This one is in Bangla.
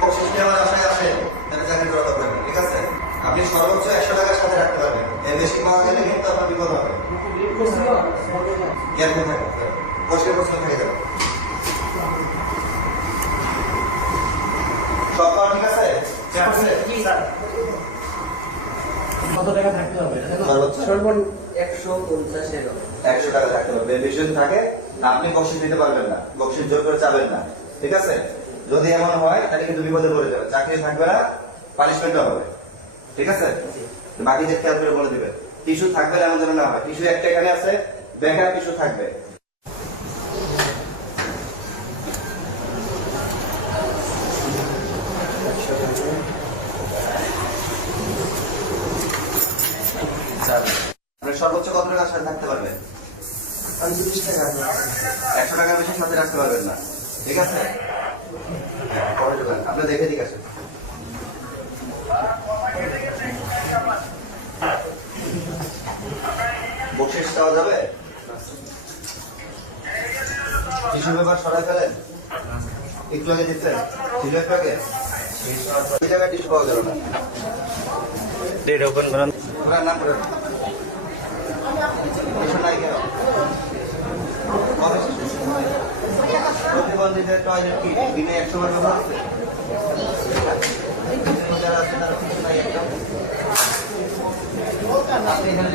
পঁচিশ নেওয়ার আশায় আসেন তাহলে চাকরি করা দরকার ঠিক আছে আপনি সর্বোচ্চ একশো টাকার সাথে রাখতে পারবেন এর বেশি পাওয়া গেলে কিন্তু আপনার বিপদ হবে জ্ঞান কোথায় পরিষ্কার পরিচ্ছন্ন থেকে যাবে সব ঠিক আছে কত টাকা থাকতে হবে? সর্বোচ্চ একশো পঞ্চাশ একশো টাকা থাকতে হবে। বেশি থাকে আপনি বকশিস দিতে পারবেন না। বকশিস জোর করে চাবেন না। ঠিক আছে? যদি এমন হয় তাহলে কিন্তু বিপদে পড়ে যাবে। চাকরি থাকবে না পানিশমেন্টও হবে। ঠিক আছে? বাকিদের খেয়াল করে বলে দিবে। টিস্যু থাকবে না এমন যেন না হয়। টিস্যু একটা এখানে আছে বেকার টিস্যু থাকবে। আপনি সর্বোচ্চ কত টাকা সাথে থাকতে পারবেন পঁয়ত্রিশ টাকা একশো টাকার বেশি সাথে রাখতে পারবেন না। ঠিক আছে? পরে আপনি দেখে ঠিক আছে বকশিস দেওয়া যাবে? টিস্যু পেপার সরাই ফেলেন? একটু আগে দিচ্ছেন? জায়গায় টিস্যু পাওয়া গেল না। ডেট ওপেন করেন। নাম করে টিস্যু নাই কেন প্রতিবন্ধীদের টয়লেট কি? দিনে একশো বার ব্যবহার আছে যারা আছে তারা কিছু নাই একদম। আপনি এখানে